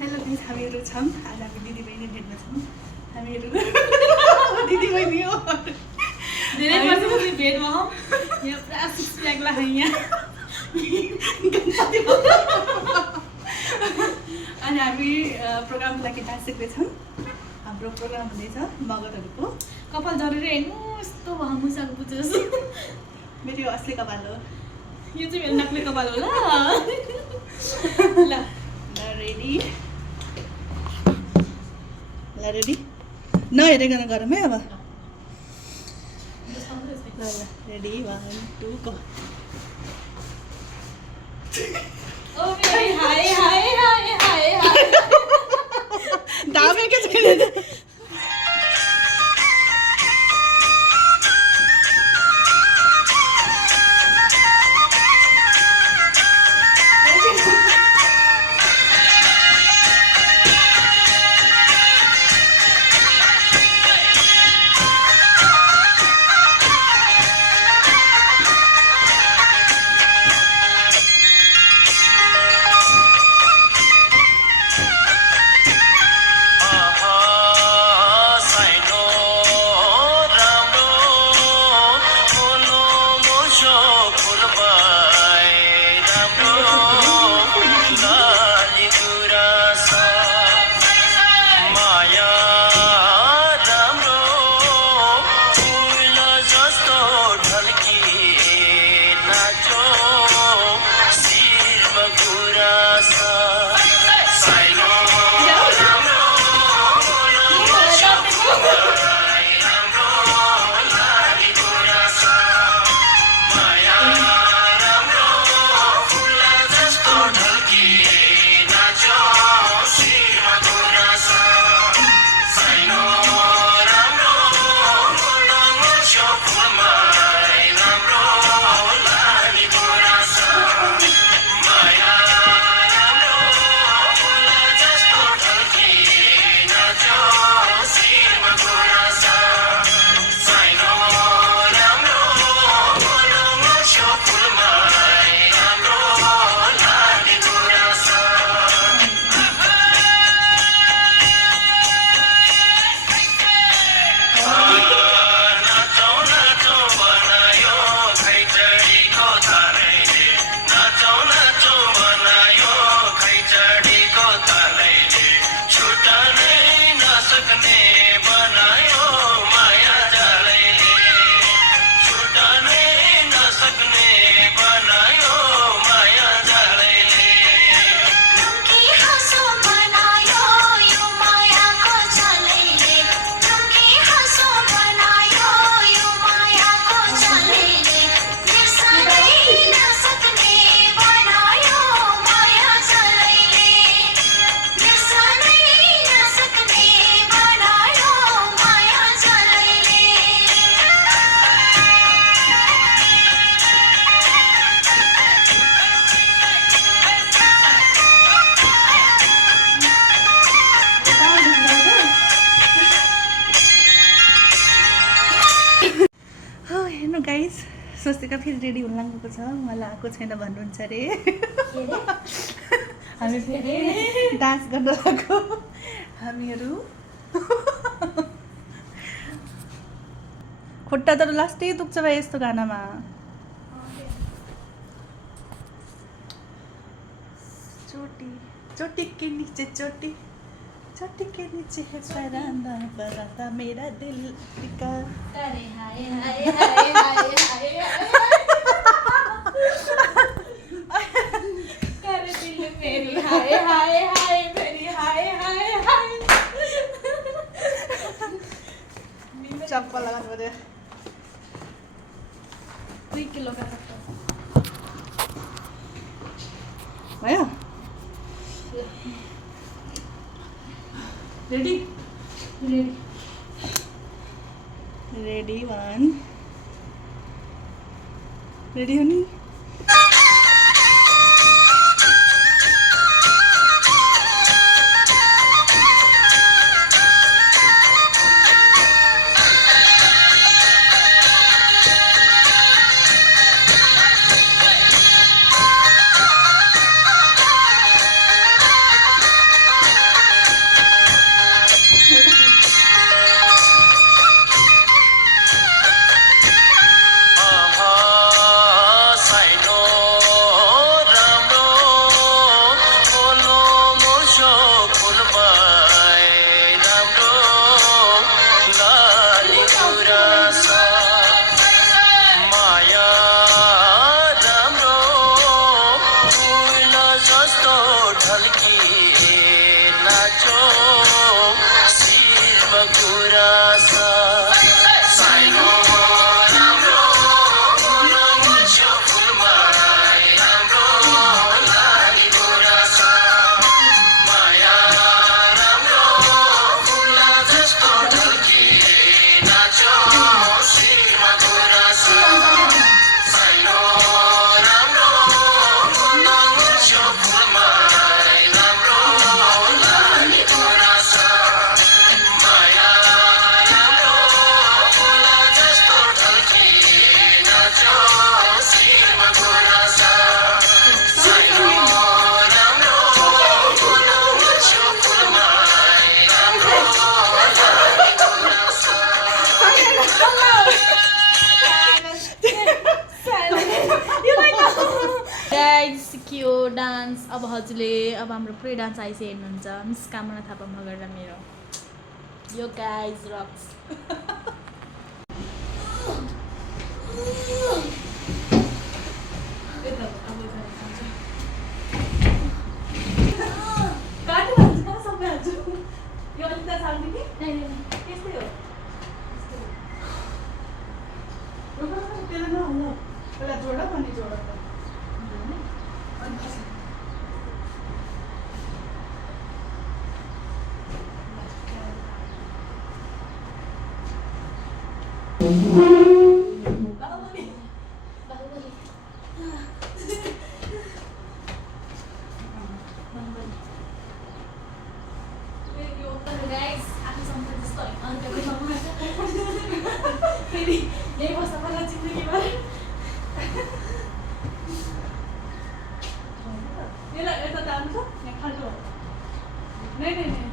Hello guys, हामीहरू छौँ आज हामी दिदीबहिनी भेट्न छौँ हामीहरू दिदीबहिनी हो धेरै वर्षपछि भेट भयौँ। यहाँ पुरा सिक्स प्याक लाग्यो यहाँ। अनि हामी प्रोग्रामको लागि डान्स सिक्दैछौँ। हाम्रो प्रोग्राम हुँदैछ मगरहरूको। कपाल झरेर हेर्नु यस्तो भयो मुसाको पुच्छ जस्तो। मेरो यो असली कपाल हो। यो चाहिँ मेरो नक्कली कपाल हो ल। ल रेडी रेडी नहेरिकन गरौँ है अब। ल रेडी 1 2 गो। ओ मेरी हाय हाय हाय हाय हाय। दामे के छैन। गाइस स्वस्तिका फेरि रेडी हुन लाग्नुको छ। मलाई आएको छैन भन्नुहुन्छ अरे। हामी फेरि डान्स गर्न लागेको हामीहरू। खुट्टा त लास्टै दुख्छ भाइ यस्तो गानामा। चोटी चोटी के नीचे चोटी चोटी के नीचे है परांदा परांदा मेरा दिल का। अरे हाय हाय हाय हाय हाय। करे दिल मेरी हाय हाय हाय मेरी हाय हाय हाय। चप्पल लगाउनु पर्यो। 2 किलो का चप्पल भयो। रेडी रेडी 1 रेडी हो नि। जस्तो ढल्की नाचो शिरमा गुराँस साइनो राम्रो मुछ्यो फुलमा राम्रो लागि गुराँस माया राम्रो फुला जस्तो ढल्की नाचो शिरमा गुराँस साइनो राम्रो मुछ्यो फुलमा राम्रो लागि गुराँस माया राम्रो फुला जस्तो ढल्की नाचो शिरमा गुराँस साइनो राम्रो मुछ्यो फुलमा राम्रो लागि गुराँस गाइस सिक्यो डान्स। अब हजुरले अब हाम्रो पुरै डान्स आइसक्यो हेर्नुहुन्छ मिस कामना थापा मगर र मेरो यो गाइस रक्स। नहीं